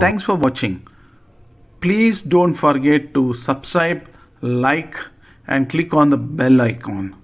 Thanks for watching. Please don't forget to subscribe, like, and click on the bell icon.